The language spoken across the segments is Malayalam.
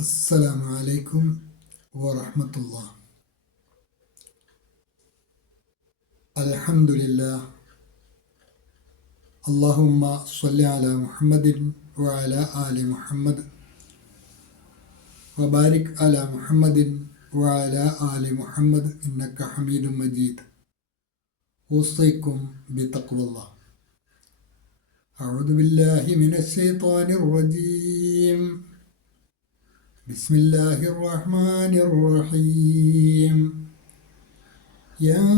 السلام عليكم ورحمة الله. الحمد لله. اللهم صل على محمد وعلى آل محمد وبارك على محمد وعلى آل محمد إنك حميد مجيد. أوصيكم بتقوى الله. أعوذ بالله من الشيطان الرجيم. بسم الله الرحمن الرحيم. يا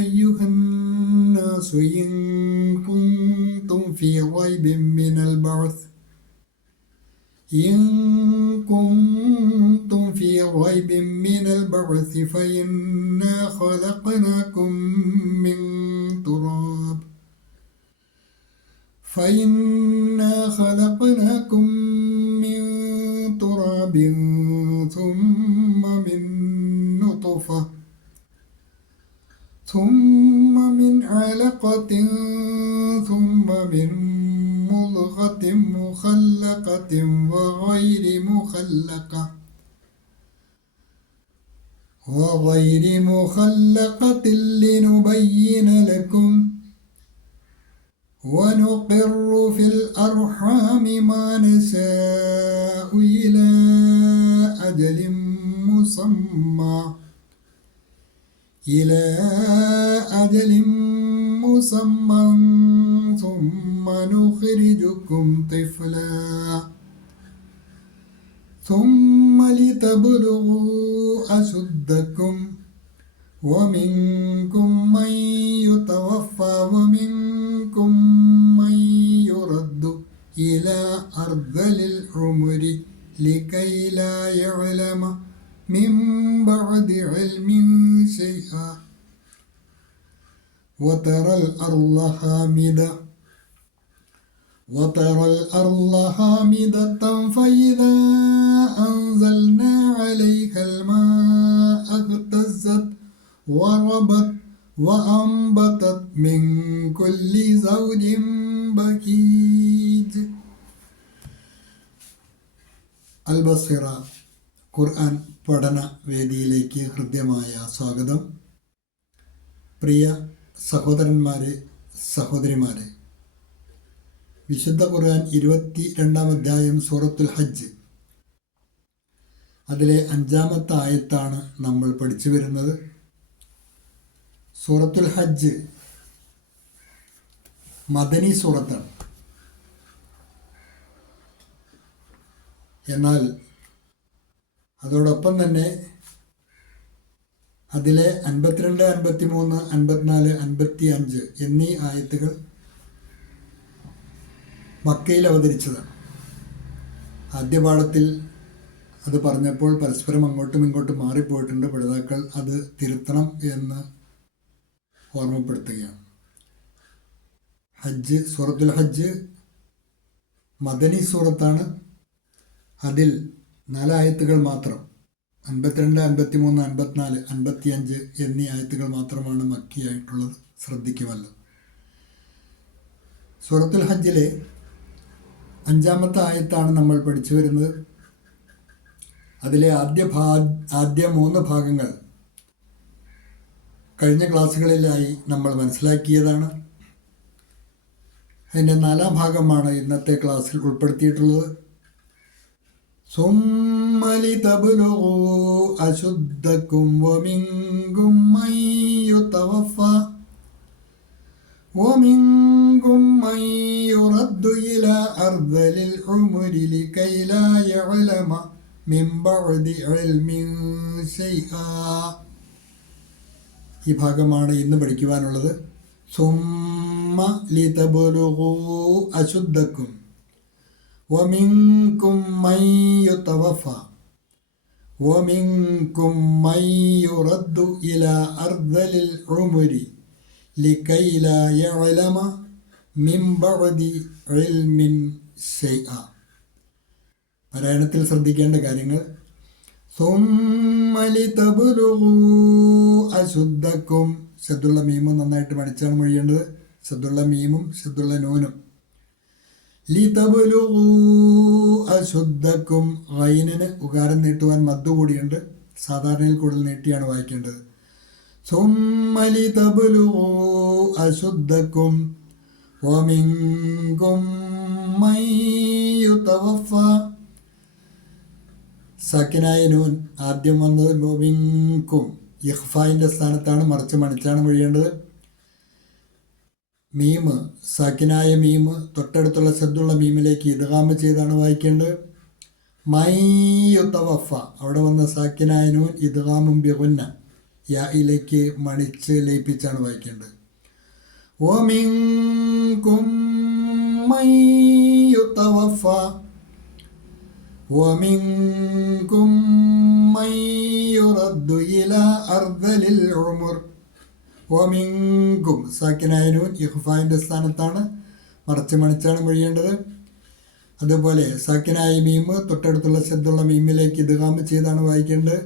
أيها الناس إن كنتم في ريب من البعث فإنا خلقناكم من تراب ثم من نطفة ثم من علقة ثم من مضغة مخلقة وغير مخلقة لنبين لكم ونقر في الأرحام ما نشاء إلى أجل مسمى ثم نخرجكم طفلا ثم لتبلغوا أشدكم ومنكم من يتوفى ومنكم من يرد إلى أرذل العمر لكي لا يعلم من بعد علم شيئا وترى الأرض هامدة فإذا أنزلنا عليها الماء اهتزت وربت وأنبتت من كل زوج بهيج. അൽബസിറ ഖുർആൻ പഠന വേദിയിലേക്ക് ഹൃദ്യമായ സ്വാഗതം. പ്രിയ സഹോദരന്മാരെ, സഹോദരിമാരെ, വിശുദ്ധ ഖുർആൻ 22-ാം അധ്യായം സൂറത്തുൽ ഹജ്ജ്, അതിലെ 5-ാമത്തെ ആയത്താണ് നമ്മൾ പഠിച്ചു വരുന്നത്. സൂറത്തുൽ ഹജ്ജ് മദനി സൂറത്താണ്. എന്നാൽ അതോടൊപ്പം തന്നെ അതിലെ 52, 53, 54, 55 എന്നീ ആയത്തുകൾ മക്കയിൽ അവതരിച്ചതാണ്. ആദ്യ പാഠത്തിൽ അത് പറഞ്ഞപ്പോൾ പരസ്പരം അങ്ങോട്ടും ഇങ്ങോട്ടും മാറിപ്പോയിട്ടുണ്ട്. പഠിതാക്കൾ അത് തിരുത്തണം എന്ന് ഓർമ്മപ്പെടുത്തുകയാണ്. സൂറത്തുൽ ഹജ്ജ് മദനി സൂറത്താണ്. അതിൽ 4 ആയത്തുകൾ മാത്രം, 52, 53, 54, 55 എന്നീ ആയത്തുകൾ മാത്രമാണ് മക്കിയായിട്ടുള്ളത്. ശ്രദ്ധിക്കുമല്ലോ. സൂറത്തുൽ ഹജ്ജിലെ 5-ാമത്തെ ആയത്താണ് നമ്മൾ പഠിച്ചു വരുന്നത്. അതിലെ ആദ്യ 3 ഭാഗങ്ങൾ കഴിഞ്ഞ ക്ലാസ്സുകളിലായി നമ്മൾ മനസ്സിലാക്കിയതാണ്. അതിൻ്റെ 4-ാം ഭാഗമാണ് ഇന്നത്തെ ക്ലാസ്സിൽ ഉൾപ്പെടുത്തിയിട്ടുള്ളത്. ثم لتبلغوا أشدكم ومنكم من يرد إلى أرذل العمر لكي لا يعلم من بعد علم شيئا. ഈ ഭാഗമാണ് ഇന്ന് പഠിക്കുവാനുള്ളത്. ثم لتبلغوا أشدكم ومنكم من يتوفى ومنكم من يرد إلى أرذل العمر لكي لا يعلم من بعد علم شيئا. പാരായണത്തിൽ ശ്രദ്ധിക്കേണ്ട കാര്യങ്ങൾ: ثم لتبلغوا أشدكم. ശബ്ദുള്ള മീമും നന്നായിട്ട് പഠിച്ചാണ് മൊഴിയേണ്ടത്. ശബ്ദുള്ള മീമും ശബ്ദുള്ള നൂനും. ലിതബ്ലുഗൂ അശുദ്ധക്കും. ഗൈനിന് ഉകാരം നീട്ടുവാൻ മദ്ദ് കൂടിയുണ്ട്. സാധാരണയിൽ കൂടുതൽ നീട്ടിയാണ് വായിക്കേണ്ടത്. സുമ്മ ലിതബ്ലുഗൂ അശുദ്ധക്കും വമിൻകും മൻ യുതവഫ. സക്കിനായ നൂൻ ആദ്യം വന്നത് വമിൻകും ഇഖ്ഫായിൻ്റെ സ്ഥാനത്താണ്, മറിച്ച് മണിച്ചാണ് മൊഴിയേണ്ടത്. മീമ് സാക്കിനായ മീമ് തൊട്ടടുത്തുള്ള ശബ്ദമുള്ള മീമിലേക്ക് ഇദ്ഗാമ് ചെയ്താണ് വായിക്കേണ്ടത്. മൈ യുതവഫ അവിടെ വന്ന സാക്കിനായ നൂൻ ഇദ്ഗാമും ബിഗുന്ന യായിലേക്ക് മണിച്ച് ലയിപ്പിച്ചാണ് വായിക്കേണ്ടത്. വമിൻകും മൻ യുതവഫ വമിൻകും മൻ യുറദ്ദു ഇലാ അർദലിൽ ഉമർ. വമിൻകും സാക്കിനായ നൂൻ ഇഖ്ഫായിൻ്റെ സ്ഥാനത്താണ്, മറിച്ച് മണിച്ചാണ് മൊഴിയേണ്ടത്. അതുപോലെ സാക്കിനായ മീമ് തൊട്ടടുത്തുള്ള ശബ്ദമുള്ള മീമിലേക്ക് ഇദ്ഗാമ് ചെയ്താണ് വായിക്കേണ്ടത്.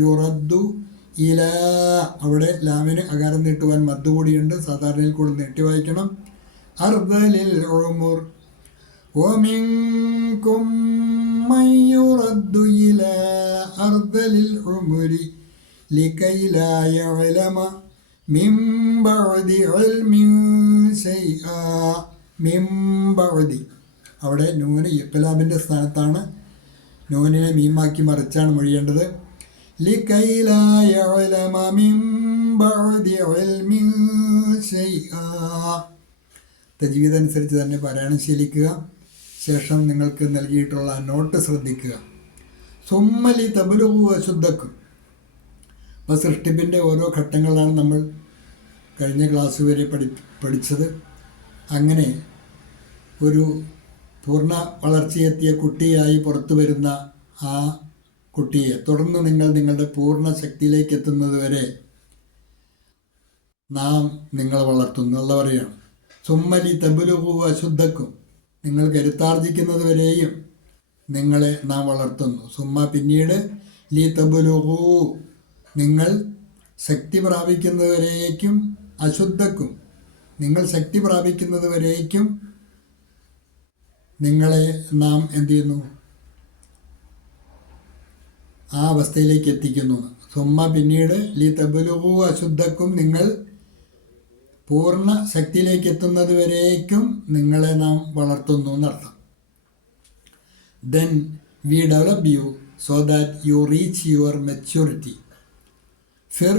യുറദ്ദു ഇലാ അവിടെ ലാമിന് അകാരം നീട്ടുവാൻ മദ്ദ് കൂടിയുണ്ട്. സാധാരണയിൽ കൂടുതൽ നീട്ടി വായിക്കണം. അർദലിൽ ഉമർ വമിൻകും മൻ യുറദ്ദു ഇലാ അർദലിൽ ഉമരി ലികൈ ലാ യഅലമ മിൻ ബഅദി ഇൽമിൻ ശൈആ. മിൻ ബഅദി അവിടെ നൂന് ഇഖ്ലാബിൻ്റെ സ്ഥാനത്താണ്, നൂനിനെ മീമാക്കി മറിച്ചാണ് മൊഴിയേണ്ടത്. ലികൈ ലാ യഅലമ മിൻ ബഅദി ഇൽമിൻ ശൈആ. തജ്വീദ് അനുസരിച്ച് തന്നെ പാരായണം ശീലിക്കുക. ശേഷം നിങ്ങൾക്ക് നൽകിയിട്ടുള്ള നോട്ട് ശ്രദ്ധിക്കുക. സുമ്മ ലിതബ്ലുഗൂ അശുദ്ധക്കും. അപ്പോൾ സൃഷ്ടിപ്പിൻ്റെ ഓരോ ഘട്ടങ്ങളാണ് നമ്മൾ കഴിഞ്ഞ ക്ലാസ് വരെ പഠിച്ചത്. അങ്ങനെ ഒരു പൂർണ്ണ വളർച്ചയെത്തിയ കുട്ടിയായി പുറത്തു വരുന്ന ആ കുട്ടിയെ തുടർന്ന് നിങ്ങൾ നിങ്ങളുടെ പൂർണ്ണ ശക്തിയിലേക്ക് എത്തുന്നത് വരെ നാം നിങ്ങളെ വളർത്തുന്നു എന്ന് പറയുകയാണ്. സുമ്മ ലിതബ്ലുഗൂ അശുദ്ധക്കും നിങ്ങൾ കരുത്താർജിക്കുന്നത് വരെയും നിങ്ങളെ നാം വളർത്തുന്നു. സുമ്മ പിന്നീട് ലിതബ്ലുഗൂ നിങ്ങൾ ശക്തി പ്രാപിക്കുന്നതുവരേക്കും അശുദ്ധക്കും നിങ്ങൾ ശക്തി പ്രാപിക്കുന്നതുവരേക്കും നിങ്ങളെ നാം എന്ത് ചെയ്യുന്നു, ആ അവസ്ഥയിലേക്ക് എത്തിക്കുന്നു. സുമ്മ പിന്നീട് ലിതബ്ലുഗൂ അശുദ്ധക്കും നിങ്ങൾ പൂർണ്ണ ശക്തിയിലേക്ക് എത്തുന്നത് വരേക്കും നിങ്ങളെ നാം വളർത്തുന്നു എന്നർത്ഥം. Then we develop you so that you reach your maturity. फिर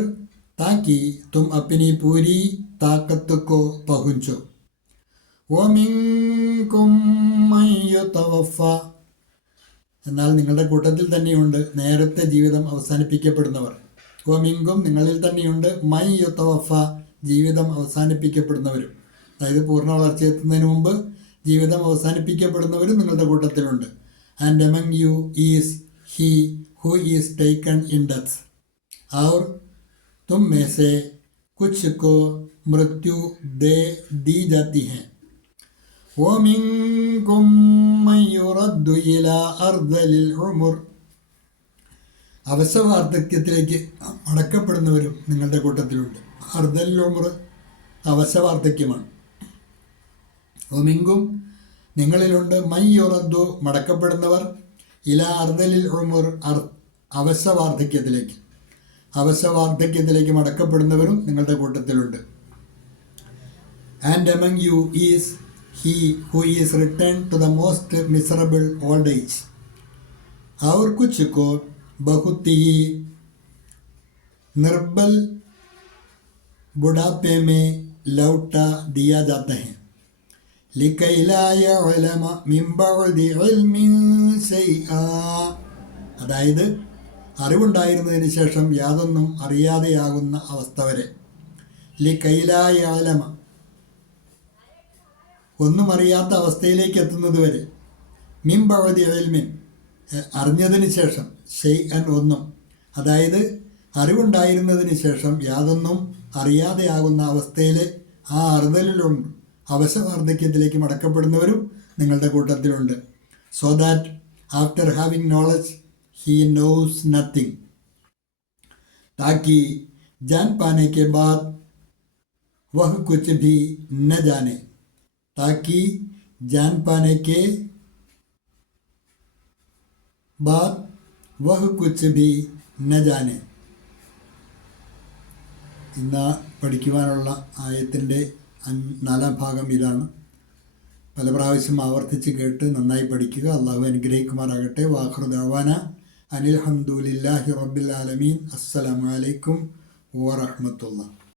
ताकि तुम अपनी पूरी ताकत को पहुँचो. वमिन्कुम मन युतवफ़ा. എന്നാൽ നിങ്ങളുടെ കൂട്ടത്തിൽ തന്നെയുണ്ട് നേരത്തെ ജീവിതം അവസാനിപ്പിക്കപ്പെടുന്നവർ. വമിൻകും നിങ്ങളിൽ തന്നെയുണ്ട് മൻ യുതവഫ ജീവിതം അവസാനിപ്പിക്കപ്പെടുന്നവരും. അതായത് പൂർണ്ണ വളർച്ചയെത്തുന്നതിന് മുമ്പ് ജീവിതം അവസാനിപ്പിക്കപ്പെടുന്നവരും നിങ്ങളുടെ കൂട്ടത്തിലുണ്ട്. And among you is he who is taken in death. और तुम में से कुछ को मृत्यु दे दी जाती है. वमिन्कुम मन युरद्दु इला अर्दलिल उमर. അവശവാർദ്ധക്യത്തിലേക്ക് മടക്കപ്പെടുന്നവരും നിങ്ങളുടെ കൂട്ടത്തിലുണ്ട്. അർദലിൽ ഉമർ അവശവാർദ്ധക്യമാണ്. വമിൻകും നിങ്ങളിലുണ്ട് മൻ യുറദ്ദു മടക്കപ്പെടുന്നവർ ഇലാ അർദലിൽ ഉമർ അവശവാർദ്ധക്യത്തിലേക്ക് മടക്കപ്പെടുന്നവരും നിങ്ങളുടെ കൂട്ടത്തിലുണ്ട്. And among you is he who is return to the most miserable old age. और कुछ को बहुत ही निर्बल बुढ़ापे में लौटा दिया जाता है. लिकई ला यअलम मिन बअदि इल्मिन शैआ. അതായത് അറിവുണ്ടായിരുന്നതിന് ശേഷം യാതൊന്നും അറിയാതെയാകുന്ന അവസ്ഥ വരെ. ലികൈലായ ആലമ ഒന്നും അറിയാത്ത അവസ്ഥയിലേക്ക് എത്തുന്നത് വരെ. മിൻ ബഅദി ഇൽമിൻ അറിഞ്ഞതിന് ശേഷം ഷൈഅൻ ഒന്നും, അതായത് അറിവുണ്ടായിരുന്നതിന് ശേഷം യാതൊന്നും അറിയാതെയാകുന്ന അവസ്ഥയിലെ ആ അർദലിലും അവശവാർദ്ധക്യത്തിലേക്ക് മടക്കപ്പെടുന്നവരും നിങ്ങളുടെ കൂട്ടത്തിലുണ്ട്. So that after having knowledge he knows nothing. ताकि जान पाने के बाद वह कुछ भी न जाने. ताकि जान पाने के बाद वह कुछ भी न जाने. ഇന്ന് പഠിക്കുവാനുള്ള ആയത്തിൻ്റെ 4-ാം ഭാഗം ഇതാണ്. പല പ്രാവശ്യം ആവർത്തിച്ച് കേട്ട് നന്നായി പഠിക്കുക. അള്ളാഹു അനുഗ്രഹിക്കുമാറാകട്ടെ. വാഖിറു ദഅ്വാന അനിൽ ഹംദുലില്ലാഹി റബ്ബിൽ ആലമീൻ. അസ്സലാമു അലൈക്കും വറഹ്മത്തുള്ളാഹി.